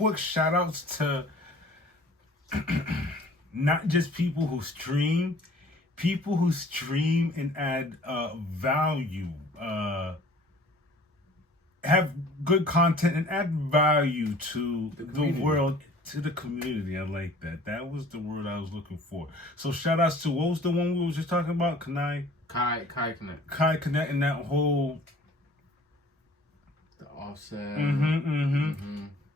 quick shout outs to not just people who stream and add value, have good content and add value to the world, to the community. I like that. That was the word I was looking for. So shout outs to, what was the one we were just talking about? Kai Connect and that whole... The offset.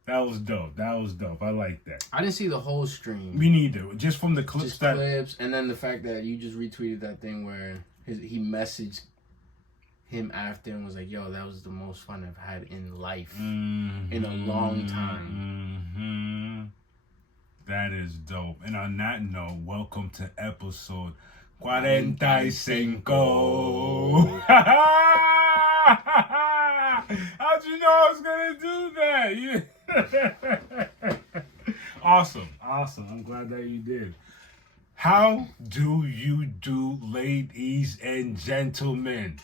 That was dope. I like that. I didn't see the whole stream. Me neither. Just from the clips. Clips, and then the fact that you just retweeted that thing where he messaged him after and was like, "Yo, that was the most fun I've had in life in a long time." That is dope. And on that note, welcome to episode CUARENTA. How'd you know I was gonna do that? Awesome. I'm glad that you did. How do you do, ladies and gentlemen?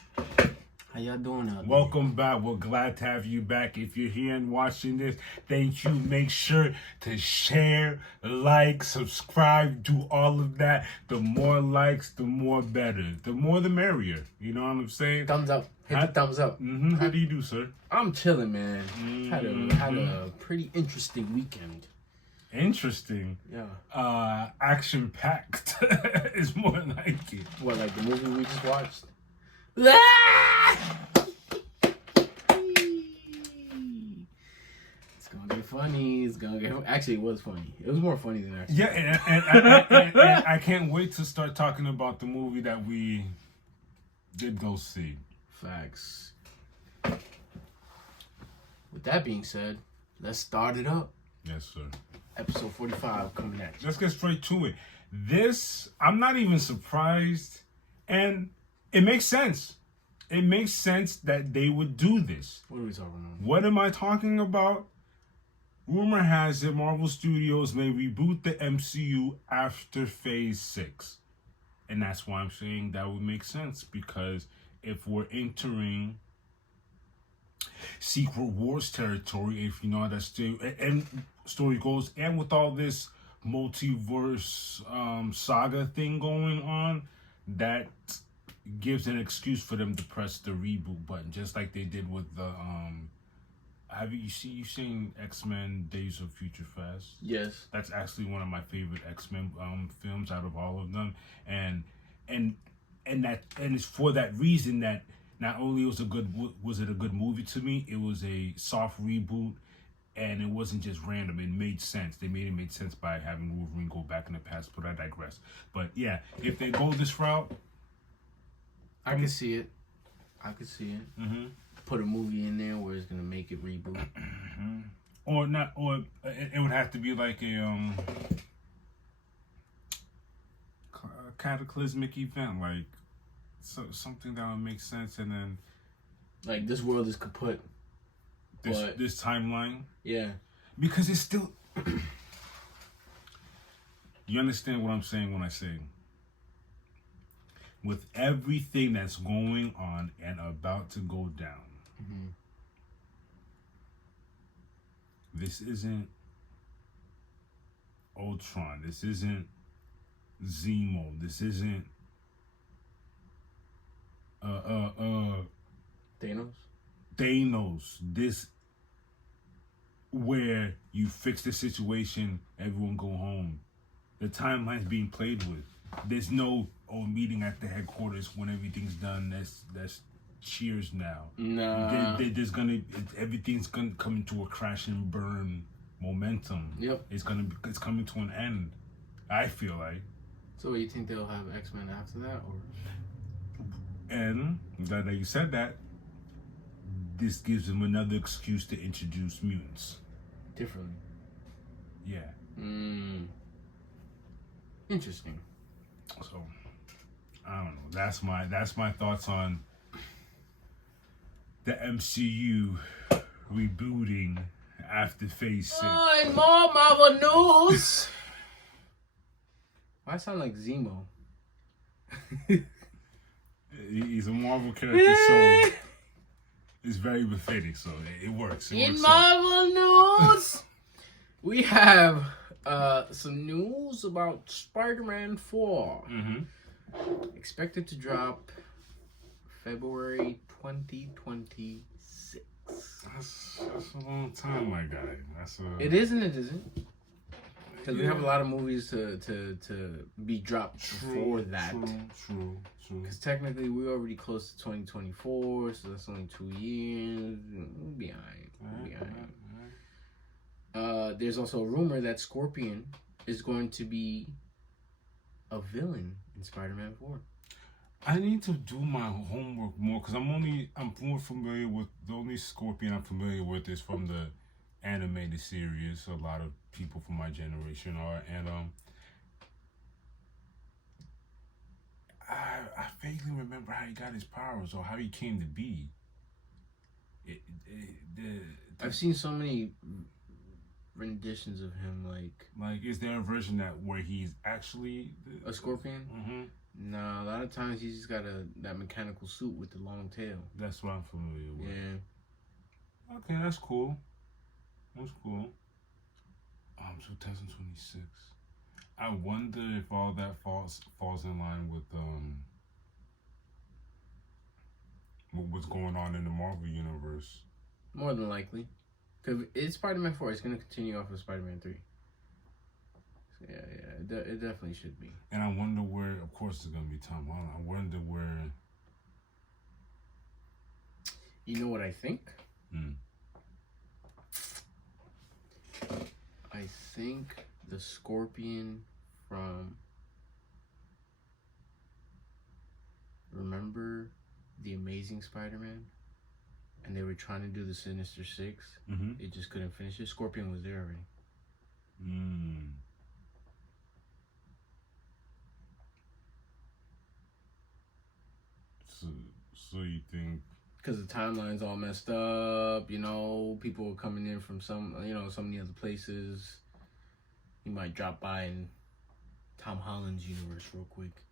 How y'all doing out there? Welcome back. We're glad to have you back. If you're here and watching this, thank you. Make sure to share, like, subscribe, do all of that. The more likes, the more better. The more the merrier. You know what I'm saying? Thumbs up. Hit the thumbs up. How do you do, sir? I'm chilling, man. Had a pretty interesting weekend. Interesting. Yeah. Action packed is more like it. What, like the movie we just watched? It's gonna get funny. Actually, it was funny. It was more funny than actually. Yeah, and I can't wait to start talking about the movie that we did go see. Facts. With that being said, let's start it up. Yes, sir. Episode 45 coming next. Let's get straight to it. This, I'm not even surprised, and it makes sense. It makes sense that they would do this. What are we talking about? What am I talking about? Rumor has it Marvel Studios may reboot the MCU after Phase 6. And that's why I'm saying that would make sense, because if we're entering Secret Wars territory, if you know how that story goes, and with all this multiverse saga thing going on, that gives an excuse for them to press the reboot button, just like they did with the have you seen X-Men Days of Future Past? Yes. That's actually one of my favorite X-Men films out of all of them, and it's for that reason that not only was it a good movie to me, it was a soft reboot, and it wasn't just random. It made sense. They made it make sense by having Wolverine go back in the past, but I digress. But yeah, if they go this route, I can see it. Put a movie in there where it's gonna make it reboot. Or not, or it would have to be like a cataclysmic event, like something that would make sense, and then like this world is kaput. This timeline. Yeah. Because it's still. You understand what I'm saying when I say, with everything that's going on and about to go down, this isn't Ultron. This isn't Zemo. This isn't Thanos. This where you fix the situation, everyone go home. The timeline's being played with. There's no meeting at the headquarters when everything's done. That's cheers now. Nah. Everything's gonna come into a crash and burn momentum. Yep. It's coming to an end. I feel like. So you think they'll have X-Men after that, or? And glad that you said that. This gives them another excuse to introduce mutants. Differently. Yeah. Interesting. So, I don't know. That's my thoughts on the MCU rebooting after Phase 6. Oh, and more Marvel news. Why sound like Zemo? He's a Marvel character, so it's very befitting. So it works. In Marvel news, We have some news about Spider-Man 4. Expected to drop February 2026. That's a long time, my guy. It isn't. It isn't. Because we have a lot of movies to be dropped before that. True. Because technically we're already close to 2024, so that's only 2 years. We're behind. There's also a rumor that Scorpion is going to be a villain in Spider-Man 4. I need to do my homework more because I'm more familiar with the only Scorpion I'm familiar with is from the animated series. A lot of people from my generation are, and I vaguely remember how he got his powers or how he came to be. I've seen so many renditions of him, like is there a version where he's actually a Scorpion? No, a lot of times he's just got that mechanical suit with the long tail. That's what I'm familiar with. Yeah. Okay, that's cool. 2026. I wonder if all that falls in line with what's going on in the Marvel universe. More than likely, because it's Spider-Man 4. It's gonna continue off of Spider-Man 3. So yeah, it definitely should be. And I wonder where. Of course, it's gonna be Tom Holland. I wonder where. You know what I think? I think the Scorpion from, remember the Amazing Spider-Man? And they were trying to do the Sinister Six. It just couldn't finish it. Scorpion was there already. So you think? Because the timeline's all messed up, you know, people are coming in from some of the other places. You might drop by in Tom Holland's universe real quick.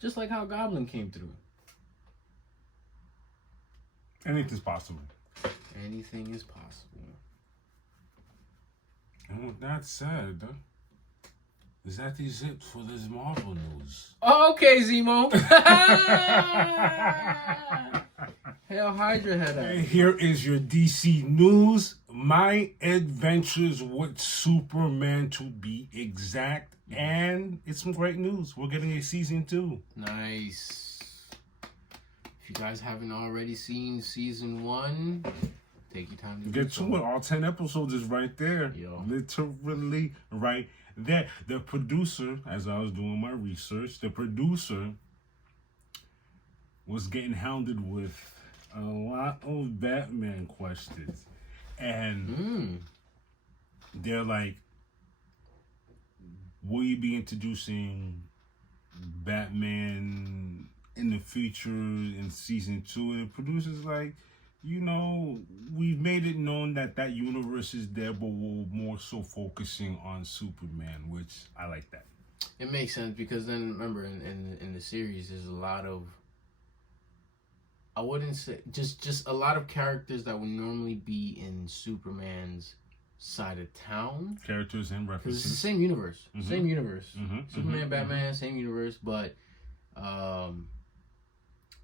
Just like how Goblin came through. Anything's possible. Anything is possible. And with that said, that is it for this Marvel news. Okay, Zemo. Hail Hydra head up. And here is your DC news. My adventures with Superman, to be exact. And it's some great news. We're getting a season 2. Nice. If you guys haven't already seen season 1, take your time to get to it. All 10 episodes is right there. Yo. Literally right there. The producer, as I was doing my research, the producer was getting hounded with a lot of Batman questions. And they're like, will you be introducing Batman in the future in season 2? And the producer's like, we've made it known that universe is there, but we're more so focusing on Superman, which I like that. It makes sense because then remember in the series there's a lot of, I wouldn't say just a lot of characters that would normally be in Superman's side of town. Characters and references. It's the same universe. Same universe. Superman, Batman, same universe, but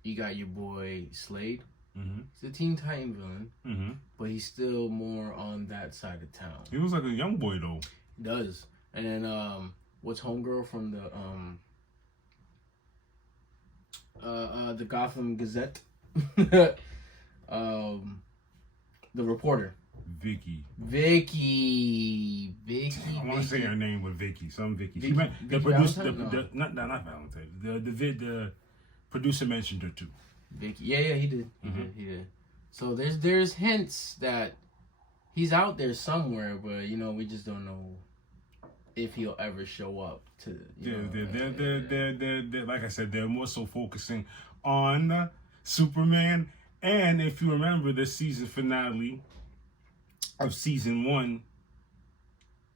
you got your boy Slade. He's a Teen Titan villain, but he's still more on that side of town. He was like a young boy though. He does. And then what's homegirl from the Gotham Gazette? The reporter. Vicky. I want to say her name was Vicky. Some Vicky. Vicky The producer, Valentine? not Valentine. The producer mentioned her too. Vicky. Yeah, he did. He did. So there's hints that he's out there somewhere, but we just don't know if he'll ever show up to. They're like I said, they're more so focusing on Superman. And if you remember the season finale of season 1,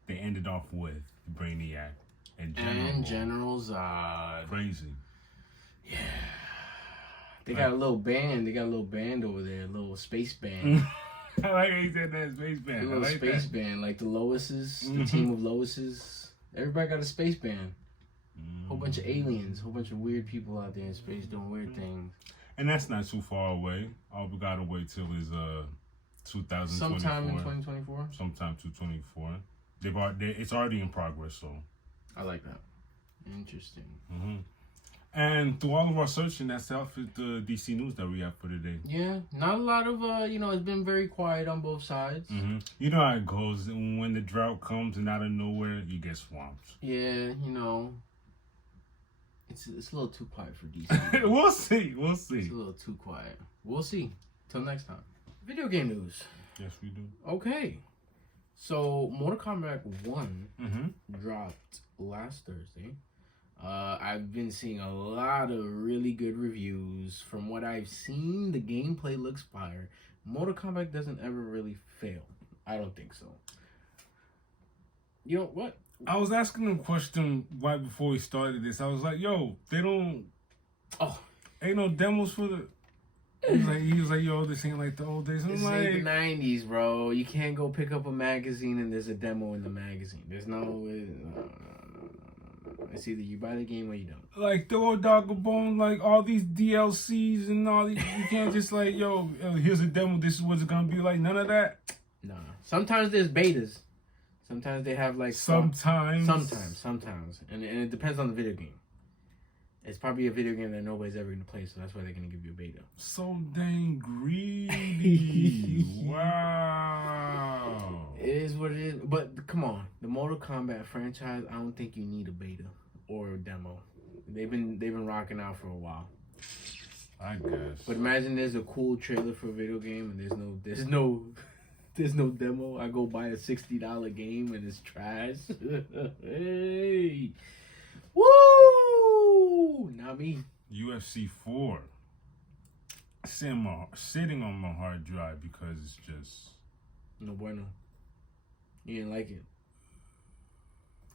they ended off with Brainiac and General Zod. Crazy. Yeah. They got a little band. They got a little band over there, a little space band. I like how he said that space A band. I little like space that. band, like the Loises, the Mhm. team of Loises. Everybody got a space band. Whole bunch of aliens, whole bunch of weird people out there in space doing weird things. And that's not too far away. All we gotta wait till is 2024. Sometime in 2024. Sometime 2024. It's already in progress, so. I like that. Interesting. Mm-hmm. And through all of our searching, that's the DC news that we have for today. Yeah, not a lot of it's been very quiet on both sides. Mm-hmm. You know how it goes. When the drought comes and out of nowhere, you get swamped. Yeah, it's a little too quiet for DC. We'll see. It's a little too quiet. We'll see. Till next time. Video game news. Yes, we do. Okay. So, Mortal Kombat 1 Mm-hmm. dropped last Thursday. I've been seeing a lot of really good reviews. From what I've seen, the gameplay looks fire. Mortal Kombat doesn't ever really fail. I don't think so. You know what? I was asking him a question right before we started this. I was like, yo, ain't no demos for the... He was like, yo, this ain't like the old days. I'm This like... ain't the 90s, bro. You can't go pick up a magazine and there's a demo in the magazine. There's no. It's either you buy the game or you don't. Like, the old Dogger Bone, like, all these DLCs and all these... You can't just like, yo, here's a demo. This is what it's gonna be like. None of that. Nah. Sometimes there's betas. Sometimes they have like... Sometimes. And it depends on the video game. It's probably a video game that nobody's ever going to play, so that's why they're going to give you a beta. So dang greedy. Wow. It is what it is. But come on. The Mortal Kombat franchise, I don't think you need a beta or a demo. They've been rocking out for a while. I guess. But imagine there's a cool trailer for a video game and there's no demo. I go buy a $60 game and it's trash. Hey. Woo! Not me. UFC 4 sitting on my hard drive because it's just No bueno. You didn't like it.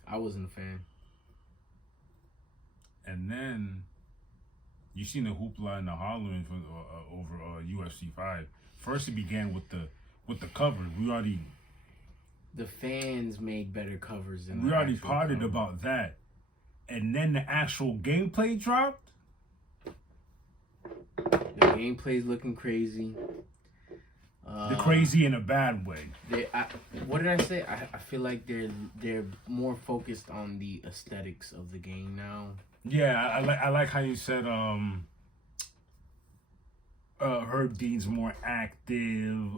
I wasn't a fan. and then you seen the hoopla and the hollering for over UFC 5. First it began with the cover. The fans made better covers than We the already actual potted cover. about that. And then the actual gameplay dropped. The gameplay's looking crazy. The crazy in a bad way. What did I say? I feel like they're more focused on the aesthetics of the game now. Yeah, I like how you said Herb Dean's more active.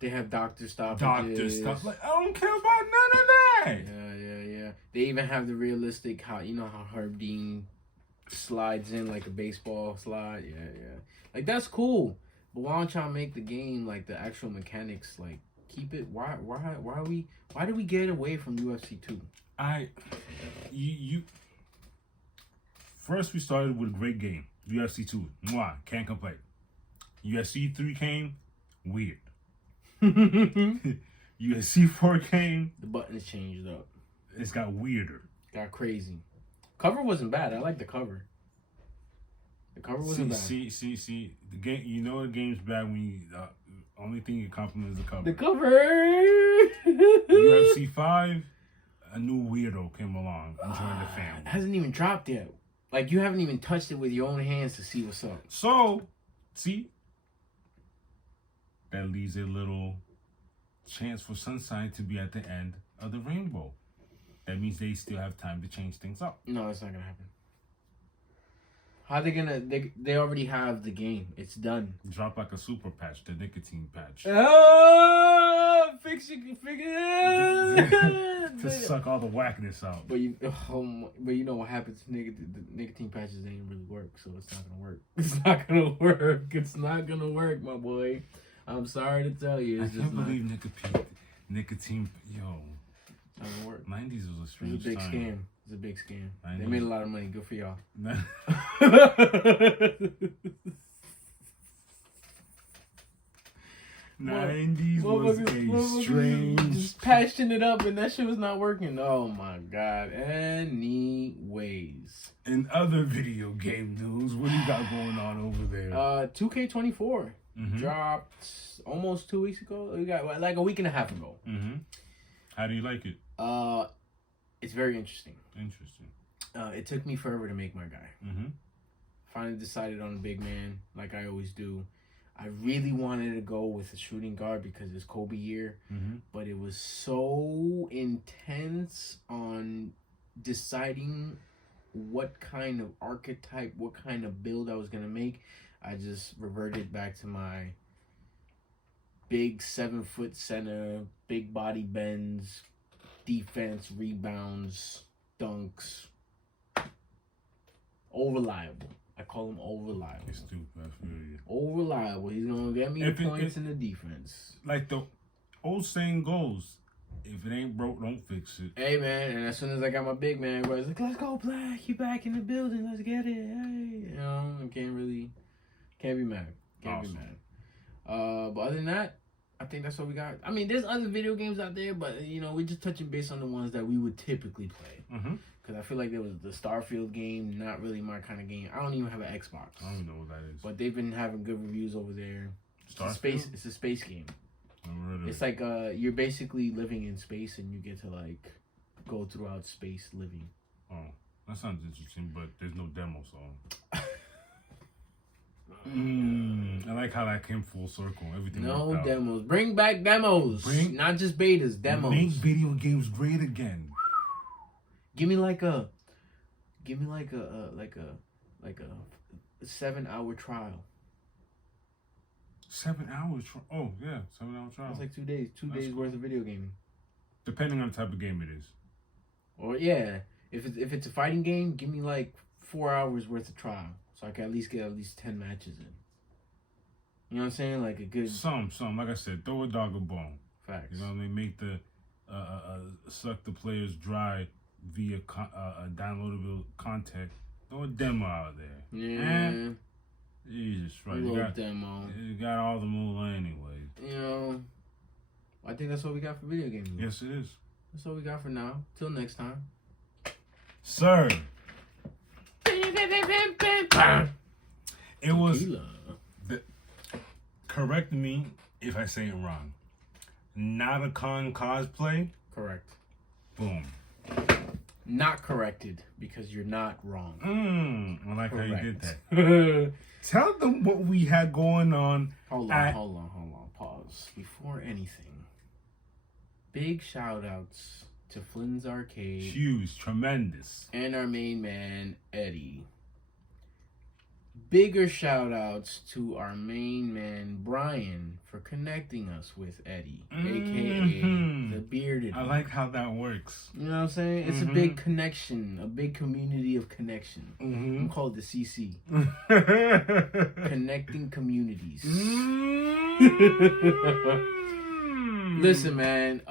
They have doctor stoppages. Like, I don't care about none of that. Yeah. They even have the realistic how Herb Dean slides in like a baseball slide. Yeah. Like that's cool. But why don't y'all make the game like the actual mechanics? Like keep it. Why do we get away from UFC 2? First we started with a great game, UFC 2. Mwah, can't complain. UFC 3 came, weird. UFC 4 came, The buttons changed up. it's got weirder. Got crazy. Cover wasn't bad. I like the cover. The cover wasn't bad. See. The game, you know the game's bad when you only thing you compliment is the cover. The cover. UFC 5, a new weirdo came along and joined the family. It hasn't even dropped yet. Like you haven't even touched it with your own hands to see what's up. So, see, that leaves a little chance for Sunshine to be at the end of the rainbow. That means they still have time to change things up. No, it's not gonna happen. How they gonna? They already have the game. It's done. Drop like a super patch, the nicotine patch. Oh, fix it. To suck all the whackness out. But you know what happens? The nicotine patches ain't really work, so it's not gonna work. It's not gonna work, my boy. I'm sorry to tell you. I can't believe nicotine. Yo, doesn't work. 90s was a strange It's a big time. scam. It's a big scam. 90s. They made a lot of money. Good for y'all. 90s was a strange. Just patching it up and that shit was not working. Oh my god. Anyways. In other video game news, what do you got going on over there? 2K24 dropped almost 2 weeks ago. We got like a week and a half ago. How do you like it? It's very interesting. Interesting. It took me forever to make my guy. Finally decided on a big man, like I always do. I really wanted to go with a shooting guard because it's Kobe year, but it was so intense on deciding what kind of archetype, what kind of build I was going to make. I just reverted back to my big 7-foot center, big body bends, defense, rebounds, dunks. All reliable. I call him all reliable. He's stupid. I feel you. All reliable. He's gonna get me points in the defense. Like the old saying goes, if it ain't broke, don't fix it. Hey man, and as soon as I got my big man, I was like, "Let's go, Plac. You back in the building? Let's get it." Hey, you know, I can't be mad. Can't be mad. But other than that, I think that's what we got. I mean, there's other video games out there, but you know, we're just touching base on the ones that we would typically play. Because I feel like there was the Starfield game, not really my kind of game. I don't even have an Xbox. I don't know what that is. But they've been having good reviews over there. It's a space game. It's like you're basically living in space and you get to like go throughout space living. Oh, that sounds interesting, but there's no demo, so. I like how that came full circle. Everything. No demos. Bring back demos. Not just betas. Demos. Make video games great again. Give me like a 7-hour trial. 7 hours? Oh yeah, 7-hour trial. That's like 2 days. Two days worth of video gaming. Depending on the type of game it is. Or yeah, if it's a fighting game, give me like 4 hours worth of trial, so I can at least get 10 matches in. You know what I'm saying? Like a good. Some. Like I said, throw a dog a bone. Facts. You know what I mean? Make the suck the players dry via downloadable content. Throw a demo out there. Yeah. Jesus Christ. Demo. You got all the moolah anyway. You know, I think that's what we got for video games. Yes, it is. That's what we got for now. Till next time. Sir. It was... correct me if I say it wrong. Not a con cosplay? Correct. Boom. Not corrected because you're not wrong. I like how you did that. Tell them what we had going on. Hold on. Pause. Before anything, big shout outs to Flynn's Arcade. Huge, tremendous. And our main man, Eddie. Bigger shout outs to our main man, Brian, for connecting us with Eddie, a.k.a. the bearded I like how that works. You know what I'm saying? It's a big connection, a big community of connection. I'm called the CC. Connecting communities. Listen, man.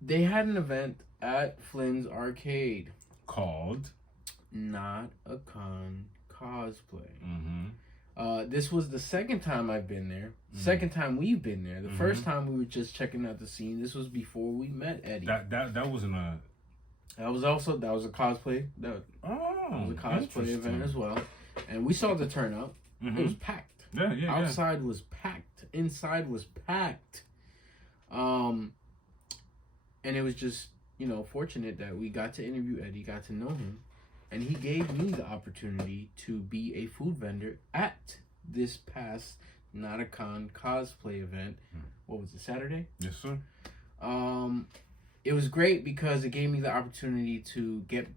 They had an event at Flynn's Arcade called Not a Con Cosplay. This was the second time I've been there. Second time we've been there. The first time we were just checking out the scene. This was before we met Eddie. That wasn't a. That was a cosplay. That was a cosplay event as well. And we saw the turnout. It was packed. Yeah. Outside was packed. Inside was packed. And it was just, fortunate that we got to interview Eddie, got to know him. And he gave me the opportunity to be a food vendor at this past Not a Con cosplay event. What was it, Saturday? Yes, sir. It was great because it gave me the opportunity to get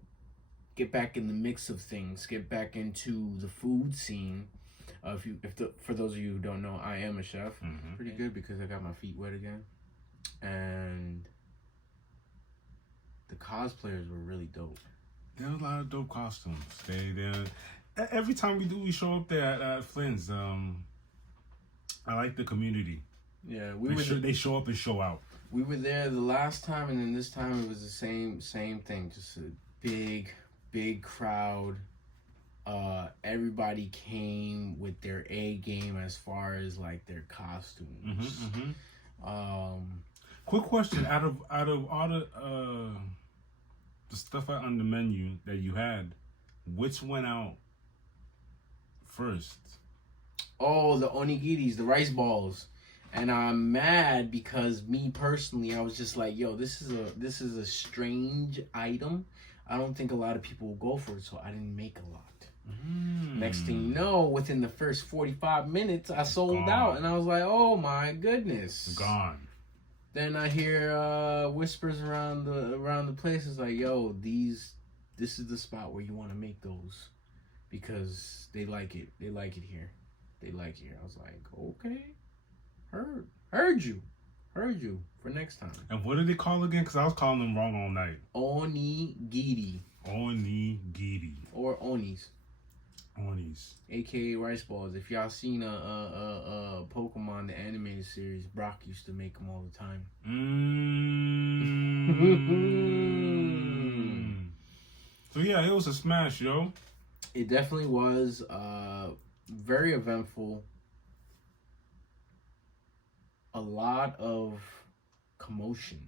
back in the mix of things, get back into the food scene. For those of you who don't know, I am a chef. Pretty good because I got my feet wet again. And the cosplayers were really dope. There were a lot of dope costumes. Every time we show up there at Flynn's. I like the community. Yeah, they show up and show out. We were there the last time, and then this time it was the same thing. Just a big crowd. Everybody came with their A game as far as like their costumes. Quick question: out of all the stuff on the menu that you had, which went out first? Oh, the onigiris, the rice balls. And I'm mad because me personally, I was just like, yo, this is a strange item. I don't think a lot of people will go for it, so I didn't make a lot. Next thing you know, within the first 45 minutes, I sold out, and I was like, oh my goodness. Gone. Then I hear whispers around the place. It's like, yo, this is the spot where you want to make those because they like it. They like it here. They like it here. I was like, okay, heard you for next time. And what did they call again? Because I was calling them wrong all night. Onigiri. Onigiri. Or onis. Onis. AKA rice balls. If y'all seen a Pokemon, the animated series, Brock used to make them all the time. So yeah, it was a smash, yo. It definitely was very eventful. A lot of commotion.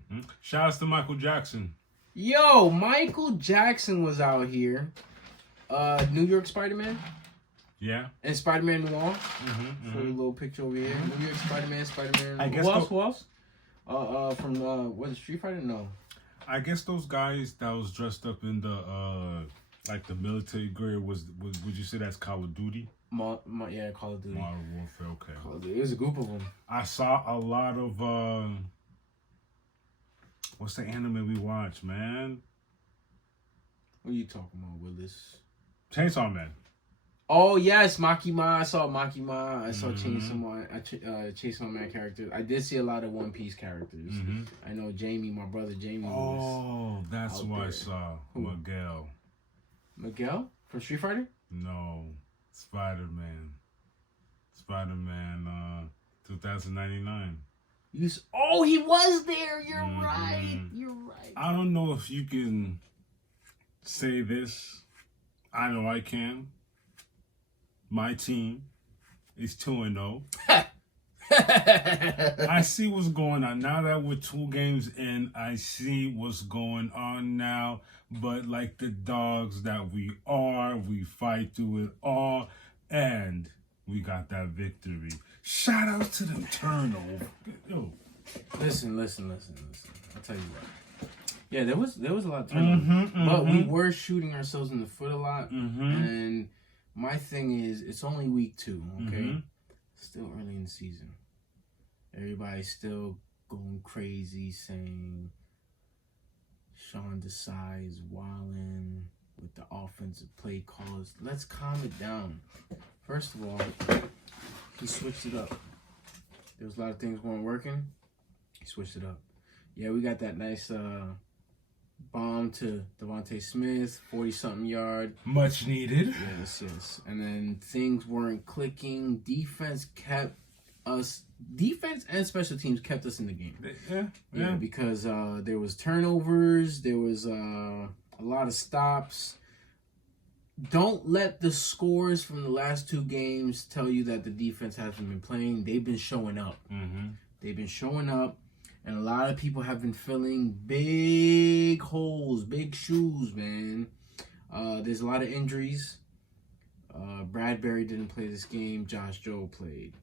Shout out to Michael Jackson. Yo, Michael Jackson was out here. New York Spider-Man. Yeah. And Spider-Man Noir. For a little picture over here. New York Spider-Man. I guess Who else? From was it Street Fighter? No. I guess those guys that was dressed up in the like the military gear was would you say that's Call of Duty? Yeah, Call of Duty. Modern Warfare, okay. Call of Duty. It was a group of them. I saw a lot of what's the anime we watch, man? What are you talking about, Willis? Chainsaw Man. Oh yes, Makima. I saw Makima. I saw Chainsaw Man characters. I did see a lot of One Piece characters. I know Jamie, my brother Jamie. Oh, that's who I saw. Who? Miguel. Miguel from Street Fighter? No, Spider-Man. 2099. Oh, he was there. You're right. You're right. I don't know if you can say this. I know I can. My team is 2-0. I see what's going on. Now that we're 2 games in, I see what's going on now. But like the dogs that we are, we fight through it all. And we got that victory. Shout out to the turnover. Yo. Listen. I'll tell you what. Yeah, there was a lot of turnover. But we were shooting ourselves in the foot a lot. And my thing is, it's only week 2, okay? Still early in the season. Everybody's still going crazy saying Sean Desai is wilding with the offensive play calls. Let's calm it down. First of all, he switched it up. There was a lot of things weren't working. He switched it up. Yeah, we got that nice bomb to Devontae Smith, 40-something yard. Much needed. Yes. And then things weren't clicking. Defense and special teams kept us in the game. Yeah. Because there was turnovers. There was a lot of stops. Don't let the scores from the last 2 games tell you that the defense hasn't been playing. They've been showing up. They've been showing up. And a lot of people have been filling big holes, big shoes, man. There's a lot of injuries. Bradbury didn't play this game. Josh Joe played.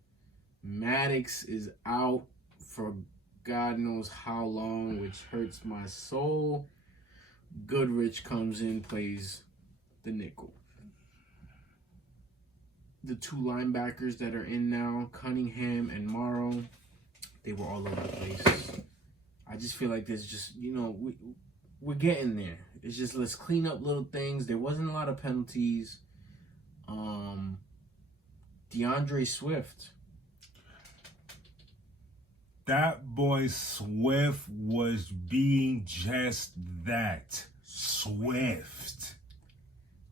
Maddox is out for God knows how long, which hurts my soul. Goodrich comes in, plays the nickel. The 2 linebackers that are in now, Cunningham and Morrow, they were all over the place. I just feel like there's just, we're getting there. It's just, let's clean up little things. There wasn't a lot of penalties. DeAndre Swift. That boy Swift was being just that. Swift.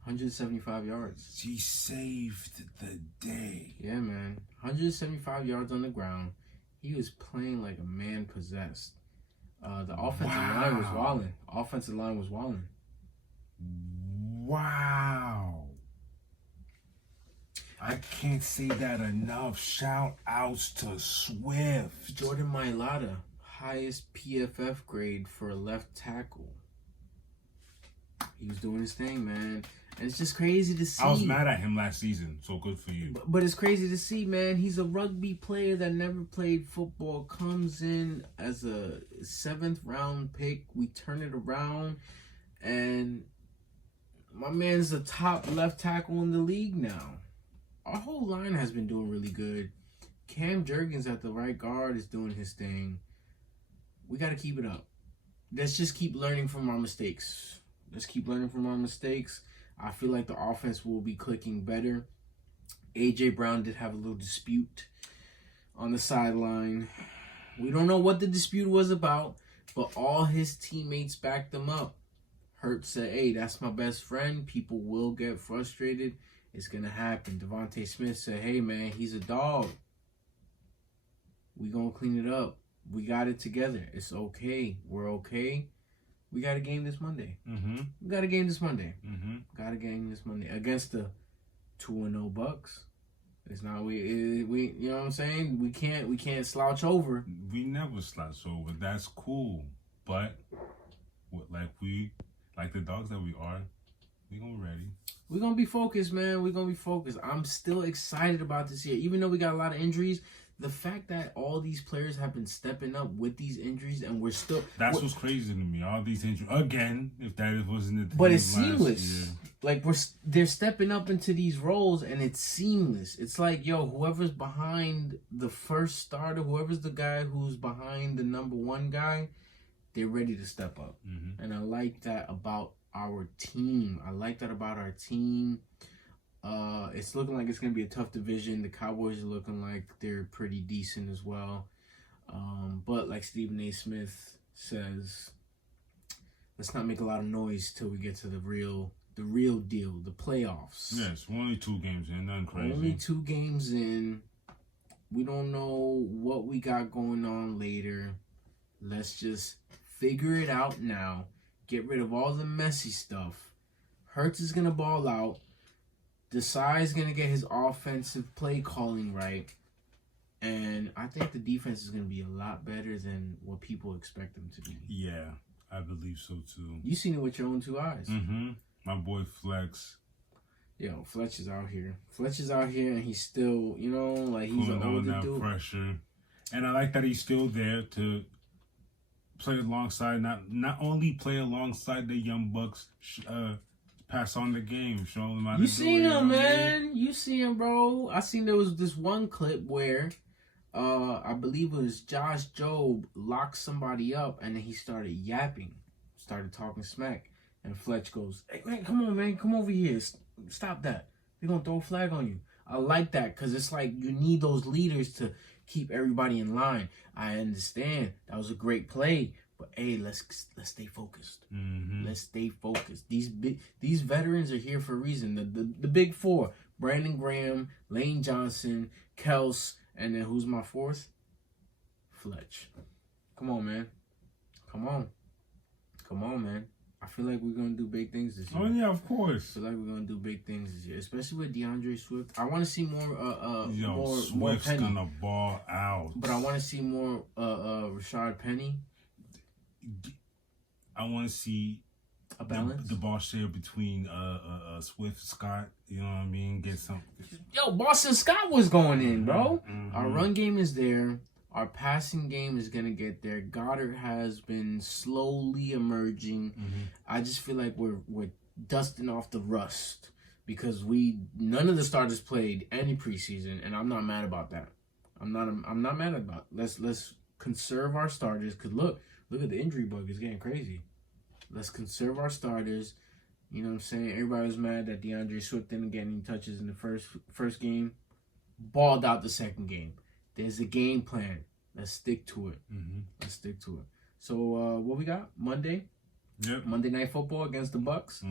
175 yards. He saved the day. Yeah, man. 175 yards on the ground. He was playing like a man possessed. The offensive line was wilding. Wow. I can't say that enough. Shout outs to Swift. Jordan Mailata, highest PFF grade for a left tackle. He was doing his thing, man. And it's just crazy to see. I was mad at him last season, so good for you. But it's crazy to see, man. He's a rugby player that never played football. Comes in as a 7th round pick. We turn it around. And my man's the top left tackle in the league now. Our whole line has been doing really good. Cam Jurgens at the right guard is doing his thing. We got to keep it up. Let's just keep learning from our mistakes. I feel like the offense will be clicking better. A.J. Brown did have a little dispute on the sideline. We don't know what the dispute was about, but all his teammates backed him up. Hurt said, hey, that's my best friend. People will get frustrated. It's going to happen. Devontae Smith said, hey, man, he's a dog. We going to clean it up. We got it together. It's okay. We're okay. We got a game this Monday. We got a game this Monday. Against the 2-0 Bucks. It's not we you know what I'm saying? We can't slouch over. We never slouch over. That's cool. But like the dogs that we are, we gonna be ready. We're gonna be focused, man. We're gonna be focused. I'm still excited about this year. Even though we got a lot of injuries, the fact that all these players have been stepping up with these injuries and we're still... That's what's crazy to me. All these injuries. Again, if that wasn't the... But it's seamless. Like, they're stepping up into these roles and it's seamless. It's like, yo, whoever's behind the first starter, whoever's the guy who's behind the number 1 guy, they're ready to step up. And I like that about our team. It's looking like it's going to be a tough division. The Cowboys are looking like they're pretty decent as well. But like Stephen A. Smith says, let's not make a lot of noise till we get to the real deal, the playoffs. Yes, we're only 2 games in, nothing crazy. Only 2 games in. We don't know what we got going on later. Let's just figure it out now. Get rid of all the messy stuff. Hurts is going to ball out. Desai's going to get his offensive play calling right. And I think the defense is going to be a lot better than what people expect them to be. Yeah, I believe so too. You seen it with your own 2 eyes. My boy Flex. Yo, Fletch is out here. And he's still, you know, like he's an older dude. Pressure. And I like that he's still there to play alongside, not only play alongside the young Bucks, pass on the game, show them how to do it. You seen him, man. You see him, bro. I seen there was this one clip where I believe it was Josh Jobe locked somebody up and then he started yapping, started talking smack. And Fletch goes, hey, man, come on, man. Come over here. Stop that. They're going to throw a flag on you. I like that because it's like you need those leaders to keep everybody in line. I understand. That was a great play. But, hey, let's stay focused. Let's stay focused. These veterans are here for a reason. The big 4, Brandon Graham, Lane Johnson, Kels, and then who's my 4th? Fletch. Come on, man. Come on, man. I feel like we're going to do big things this year. Oh, yeah, of course. I feel like we're going to do big things this year, especially with DeAndre Swift. I want to see more Swift's Penny. going to ball out. But I want to see more Rashard Penny. I want to see a balance. The ball share between Swift, Scott. You know what I mean? Get some. Yo, Boston Scott was going in, bro. Our run game is there. Our passing game is going to get there. Goddard has been slowly emerging. I just feel like we're dusting off the rust because none of the starters played any preseason, and I'm not mad about that. I'm not mad about it. Let's conserve our starters because look at the injury bug. It's getting crazy. Let's conserve our starters. You know what I'm saying? Everybody was mad that DeAndre Swift didn't get any touches in the first game. Balled out the second game. There's a game plan. Let's stick to it. So, what we got? Monday? Yep. Monday Night Football against the Bucks.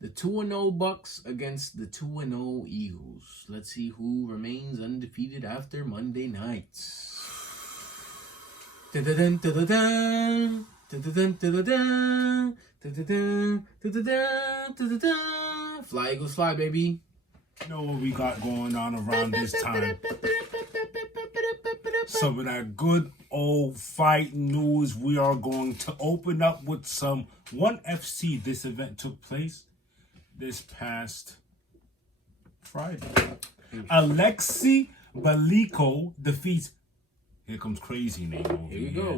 The 2-0 Bucks against the 2-0 Eagles. Let's see who remains undefeated after Monday nights. Fly, Eagles, fly, baby. You know what we got going on around this time. some of that good old fight news. We are going to open up with some ONE FC. This event took place this past Friday. Alexei Baliko defeats. Here comes crazy name over Here we go.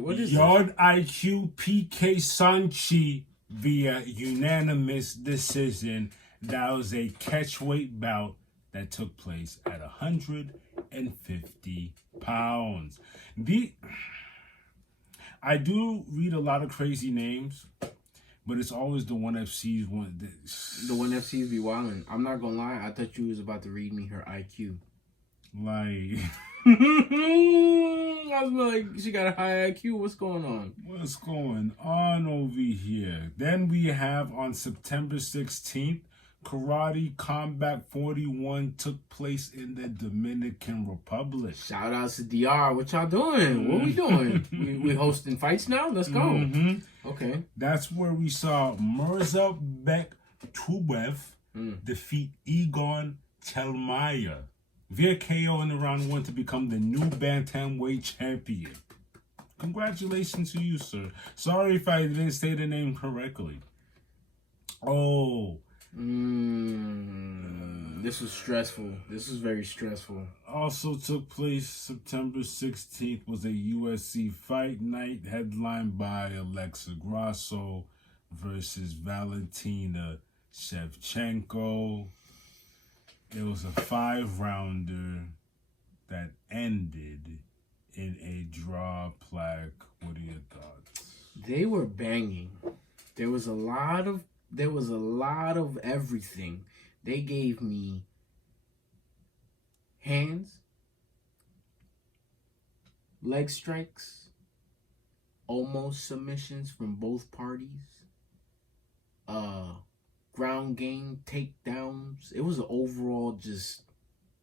What is Yard IQ PK Sanchi via unanimous decision. That was a catchweight bout that took place at 150 pounds. I do read a lot of crazy names, but it's always the ONE FC's one. The ONE FC's be wildin'. I'm not gonna lie. I thought you was about to read me her IQ. Like, I was like, she got a high IQ. What's going on? what's going on over here? Then we have on September 16th, Karate Combat 41 took place in the Dominican Republic. Shout outs to DR. What y'all doing? What we doing? we hosting fights now? Let's go. Mm-hmm. Okay. That's where we saw Mirza Bektuev defeat Egon Chelmaya via KO in the round 1 to become the new bantamweight champion. Congratulations to you, sir. Sorry if I didn't say the name correctly. Oh. This was stressful. This was very stressful. Also took place September 16th was a UFC fight night headlined by Alexa Grasso versus Valentina Shevchenko. It was a 5-rounder that ended in a draw. Plac. What are your thoughts? They were banging. There was a lot of everything. They gave me hands, leg strikes, almost submissions from both parties, ground game, takedowns. It was an overall just.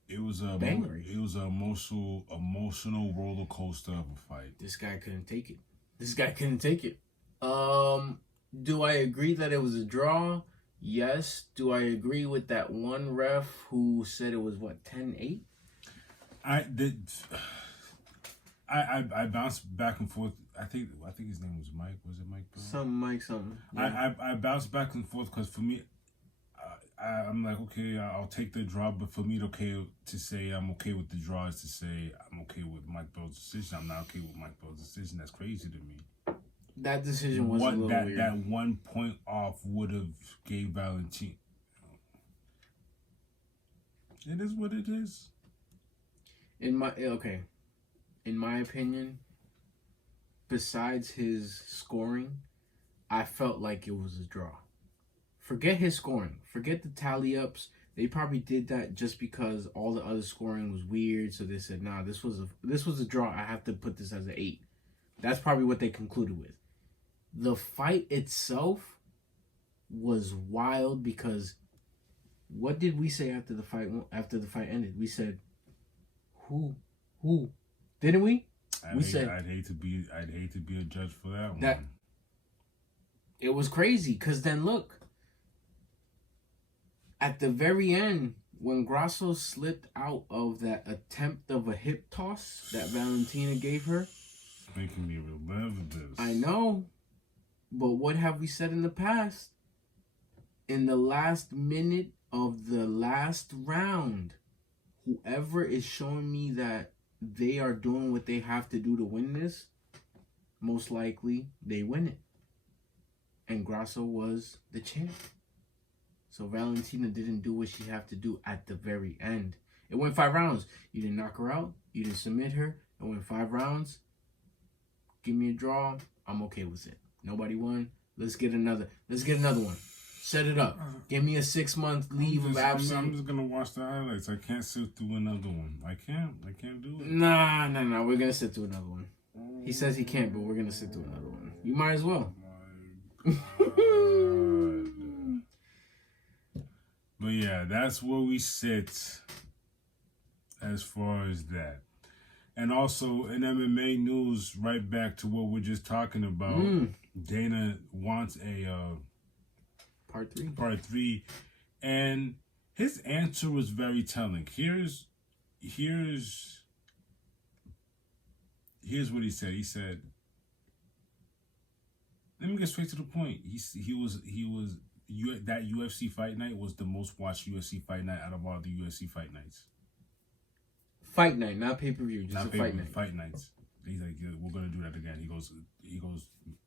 It was a banger. It was an emotional roller coaster of a fight. This guy couldn't take it. Do I agree that it was a draw? Yes. Do I agree with that one ref who said it was 10-8? I bounced back and forth. I think his name was Mike. Was it Mike? Something. Yeah. I bounced back and forth because for me, I'm like, okay, I'll take the draw, but for me to say I'm okay with the draw is to say I'm okay with Mike Bell's decision. I'm not okay with Mike Bell's decision. That's crazy to me. That decision was a little weird. That 1 point off would have gave Valentina. It is what it is. In my opinion, besides his scoring, I felt like it was a draw. Forget his scoring. Forget the tally ups. They probably did that just because all the other scoring was weird. So they said, "Nah, this was a draw. I have to put this as an 8." That's probably what they concluded with. The fight itself was wild because what did we say after the fight ended? We said, "Who? Didn't we?" I'd hate to be a judge for that one. It was crazy because then look, at the very end, when Grasso slipped out of that attempt of a hip toss that Valentina gave her. Making me relive this. I know. But what have we said in the past? In the last minute of the last round, whoever is showing me that they are doing what they have to do to win this, most likely they win it. And Grasso was the champ. So Valentina didn't do what she had to do at the very end. It went 5 rounds. You didn't knock her out. You didn't submit her. It went 5 rounds. Give me a draw. I'm okay with it. Nobody won. Let's get another one. Set it up. Give me a 6-month leave of absence. I'm just gonna watch the highlights. I can't sit through another one. I can't do it. Nah. We're gonna sit through another one. He says he can't, but we're gonna sit through another one. You might as well. But yeah, that's where we sit as far as that. And also in MMA news, right back to what we're just talking about, Dana wants a part 3, and his answer was very telling. Here's here's what he said. He said, let me get straight to the point. That UFC fight night was the most watched UFC fight night out of all the UFC fight nights. Fight night, not pay-per-view, just not a fight night. Fight nights. He's like, yeah, we're gonna do that again. He goes.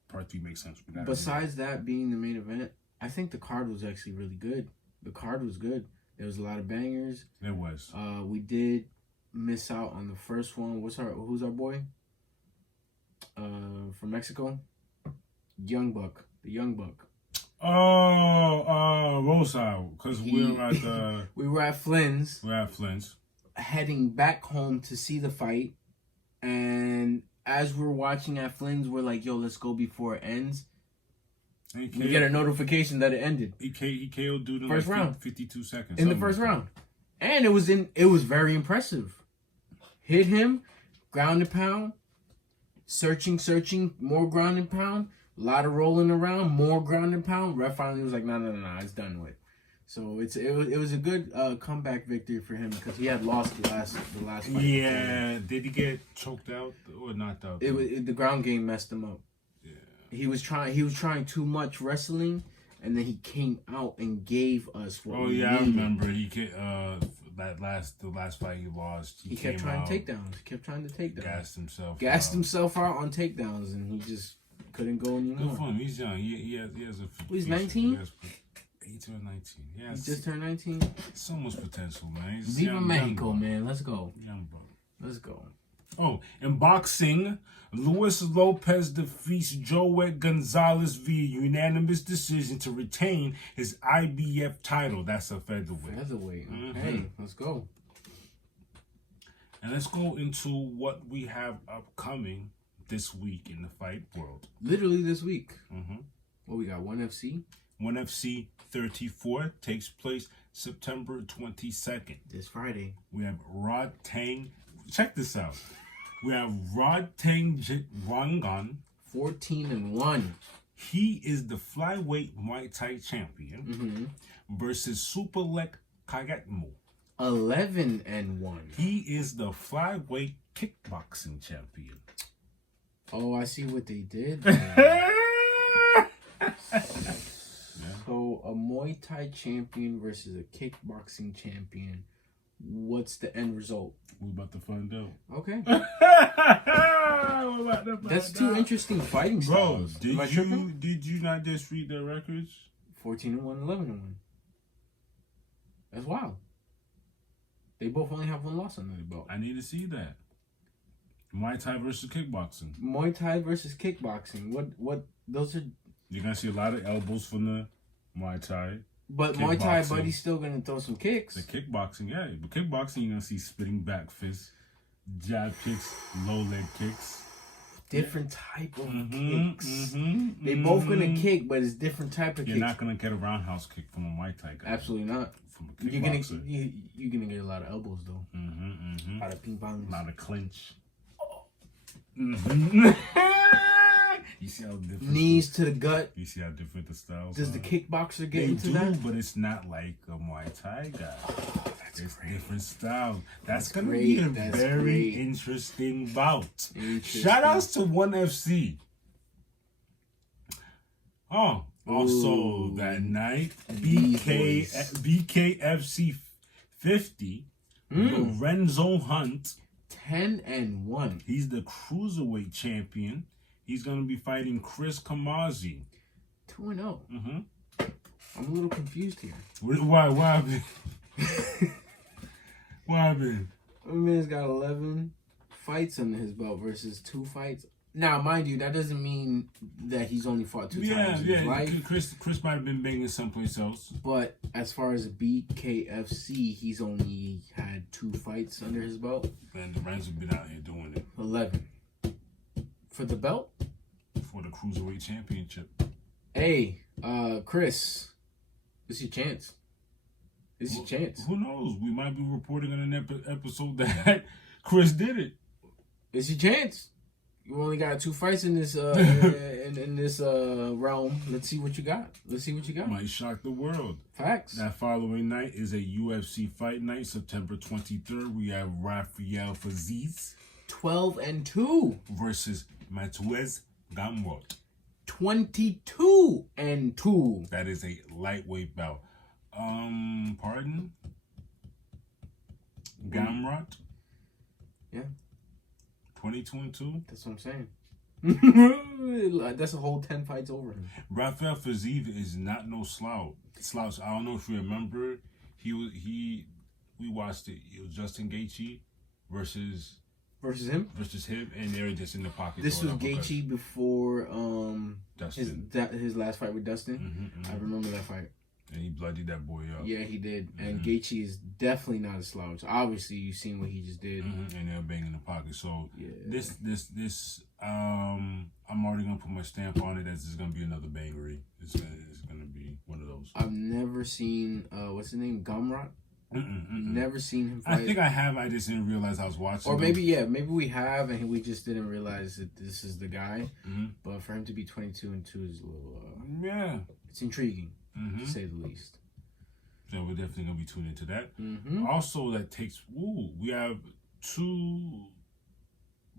Part 3 makes sense. Besides that being the main event, I think the card was actually really good. The card was good. There was a lot of bangers. There was. We did miss out on the first one. Who's our boy? From Mexico? The Young Buck. Rosa, because we were at Flynn's. Heading back home to see the fight, and as we're watching at Flynn's, we're like, yo, let's go before it ends. We get a notification that it ended. He KO'd dude in first round. 52 seconds. In the first round. And it was very impressive. Hit him, ground and pound, searching, more ground and pound, a lot of rolling around, more ground and pound. Ref finally was like, no, it's done with. So it was a good comeback victory for him because he had lost the last fight. Yeah, did he get choked out or knocked out? The ground game messed him up. Yeah, he was trying too much wrestling, and then he came out and gave us what we needed. I remember the last fight he lost. He kept trying takedowns. He kept trying to take down. Gassed himself out on takedowns, and he just couldn't go anymore. Good for him. He's young. He has a. He's 19. 18 or 19. Yeah, he just turned 19. So much potential, man. Viva Mexico, man. Let's go. Young buck. Let's go. Oh, in boxing, Luis Lopez defeats Joet Gonzalez via unanimous decision to retain his IBF title. That's a featherweight. Mm-hmm. Hey, let's go. And let's go into what we have upcoming this week in the fight world. Literally this week. Mm-hmm. What we got? 1FC? 1FC 34 takes place September 22nd. This Friday. We have Rod Tang. Check this out. We have Rod Tang Rangan. 14-1. He is the flyweight Muay Thai champion versus Superlek Kayatmo. 11-1. He is the flyweight kickboxing champion. Oh, I see what they did. So a Muay Thai champion versus a kickboxing champion. What's the end result? We're about to find out. Okay. We're about to find That's two interesting fighting styles. Bro, did you not just read their records? 14-1, 11-1. That's wild. They both only have one loss under their belt. I need to see that. Muay Thai versus kickboxing. Muay Thai versus kickboxing. What those are? You're gonna see a lot of elbows from the Muay Thai. But Muay Thai buddy's still gonna throw some kicks. The kickboxing, yeah. But kickboxing, you're gonna see spitting back fists, jab kicks, low leg kicks. Different type of kicks. They both gonna kick, but it's different type of kicks. You're not gonna get a roundhouse kick from a Muay Thai guy. Absolutely not. From a kickboxer. You're gonna get a lot of elbows though. A lot of ping pong. A lot of clinch. You see how different knees to the gut. You see how different the styles Does are? the kickboxer get into that? But it's not like a Muay Thai guy. It's great. Different styles. That's gonna be a very interesting bout. Shout outs to 1FC. Oh, also that night, BKFC 50, Lorenzo Hunt. 10-1. He's the cruiserweight champion. He's going to be fighting Chris Kamazi. 2-0. I'm a little confused here. Why? What happened? What happened? My man's got 11 fights under his belt versus 2 fights. Now, mind you, that doesn't mean that he's only fought 2 times in his life. Chris might have been banging someplace else. But as far as BKFC, he's only had 2 fights under his belt. And Lorenzo been out here doing it. 11. For the belt? For the Cruiserweight Championship. Hey, Chris, this is your chance. This is your chance. Who knows? We might be reporting on an episode that Chris did it. It's your chance. You only got 2 fights in this in this realm. Let's see what you got. Might shock the world. Facts. That following night is a UFC fight night, September 23rd. We have Rafael Fiziev 12-2 versus Mateusz Gamrot. 22-2. That is a lightweight bout. Pardon? Gamrot? Yeah. 22-2? That's what I'm saying. That's a whole 10 fights over him. Rafael Fiziev is not no slouch. I don't know if you remember. We watched it. It was Justin Gaethje versus him, and they were just in the pocket. This was Gaethje before Dustin. his last fight with Dustin. I remember that fight. And he bloodied that boy up. Yeah, he did. And Gaethje is definitely not a slouch. Obviously, you've seen what he just did. And they're banging the pocket. So yeah. This I'm already gonna put my stamp on it as it's gonna be another bangery. It's gonna be one of those. I've never seen what's his name, Gamrot. Never seen him fight. I think I have. I just didn't realize I was watching. Or maybe maybe we have, and we just didn't realize that this is the guy. But for him to be 22-2 is a little it's intriguing to say the least. So we're definitely gonna be tuned into that. Also, that takes. We have 2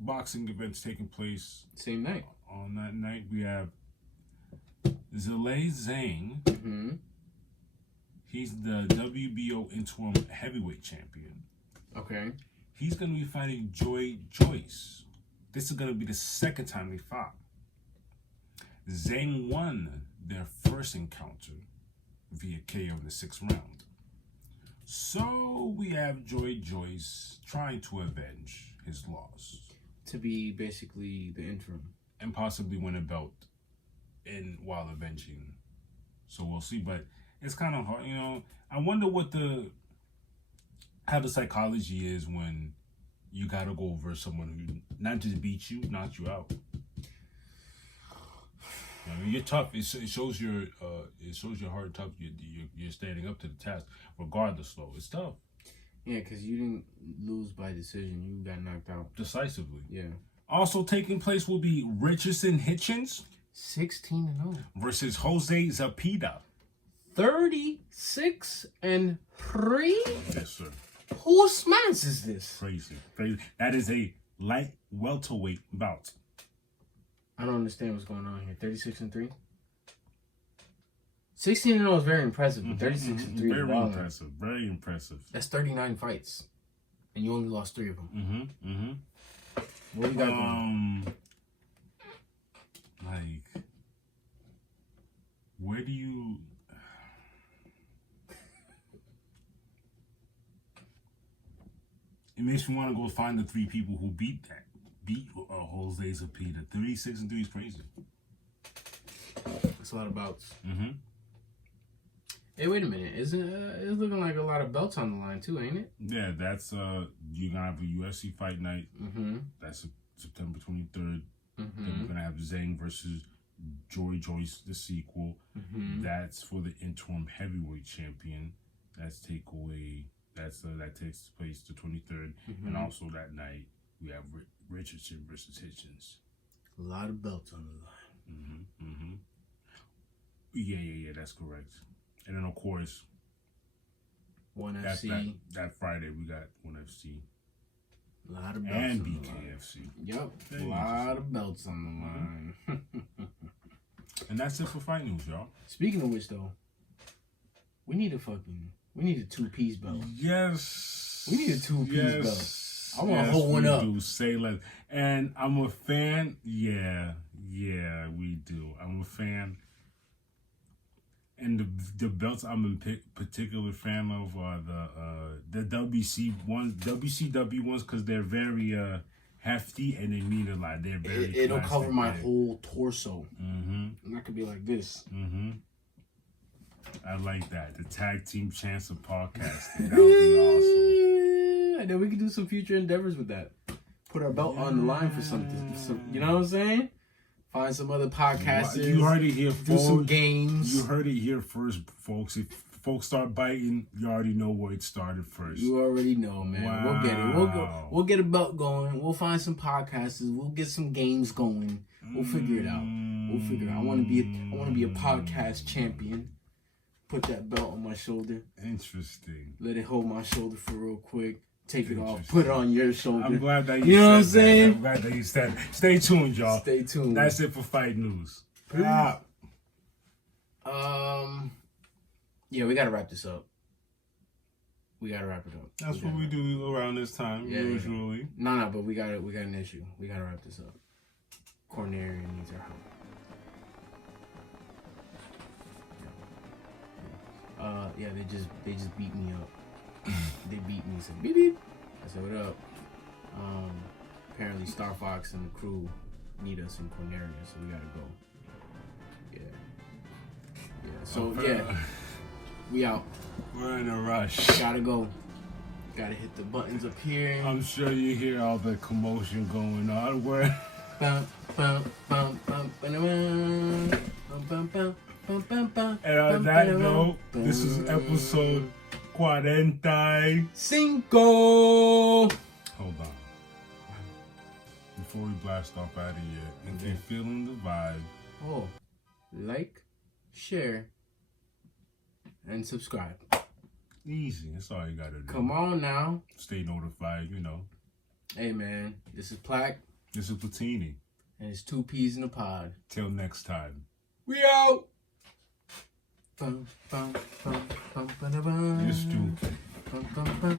boxing events taking place same night. On that night, we have Zhilei Zhang. He's the WBO interim heavyweight champion. Okay. He's going to be fighting Joy Joyce. This is going to be the second time they fought. Zhang won their first encounter via KO in the 6th round. So we have Joy Joyce trying to avenge his loss. To be basically the interim. And possibly win a belt while avenging. So we'll see. But it's kind of hard, I wonder how the psychology is when you gotta go over someone who not just beat you, knocked you out. You're tough. It shows your heart tough. You're standing up to the task, regardless. Though it's tough. Yeah, because you didn't lose by decision. You got knocked out decisively. Yeah. Also taking place will be Richardson Hitchens 16-0 versus Jose Zepeda. 36-3. Yes, sir. Whose man's is this? Crazy. That is a light welterweight bout. I don't understand what's going on here. 36-3. 16-0 is very impressive, but 36-3 is very impressive. Very impressive. That's 39 fights, and you only lost 3 of them. What do you got going on? Where do you? It makes me want to go find the 3 people who beat Jose Zepeda. 36-3 is crazy. That's a lot of bouts. Hey, wait a minute. It's looking like a lot of belts on the line too, ain't it? Yeah, that's you're gonna have a UFC fight night. That's September 23rd. Then we're gonna have Zhang versus Joy Joyce, the sequel. That's for the interim heavyweight champion. That's takeaway. That takes place the 23rd, and also that night we have Richardson versus Hitchens. A lot of belts on the line. Yeah, that's correct. And then of course, ONE FC. That Friday we got ONE FC. A lot of belts and on BKFC. The line. Yep, a lot of belts on the line. And that's it for fight news, y'all. Speaking of which, though, we need a 2-piece belt. Yes. We need a 2-piece belt. I want to hold one up. Say less. And I'm a fan. Yeah, we do. I'm a fan. And the belts I'm a particular fan of are the WCW ones, because they're very hefty and they mean a lot. They're very. It'll cover my whole torso. And I could be like this. I like that. The tag team chance of podcasting. That would be awesome. And then we can do some future endeavors with that. Put our belt on the line for something. You know what I'm saying? Find some other podcasters. You heard it here, folks. Do some games. You heard it here first, folks. If folks start biting, you already know where it started first. You already know, man. Wow. We'll get it. We'll get a belt going. We'll find some podcasters. We'll get some games going. We'll figure it out. I want to be a podcast champion. Put that belt on my shoulder. Interesting. Let it hold my shoulder for real quick. take it off, put it on your shoulder. I'm glad that you know what I'm said saying? That. I'm glad that you said that. Stay tuned, y'all. Stay tuned. That's it for Fight News. Yeah, we gotta wrap this up. We gotta wrap it up. That's what we do around this time, usually. No, but we got an issue. We gotta wrap this up. Cornelia needs our help. Yeah, they just beat me up. They beat me. Said beep beep. I said what up. Apparently Star Fox and the crew need us in Cornelia, so we gotta go. Yeah. So we out. We're in a rush. Gotta go. Gotta hit the buttons up here. I'm sure you hear all the commotion going on. Where? Bum, bum, bum, bum, bum, bum, bum, bum, bum, And on that note, this is episode CUARENTA. Hold on. Before we blast off out of here, if you're feeling the vibe, like, share, and subscribe. Easy. That's all you gotta do. Come on now. Stay notified, you know. Hey man, this is Plac. This is Platini. And it's 2 peas in a pod. Till next time. We out. Bum, bum, bum, bum, ba-da-bum. You're stupid. Bum, bum, bum.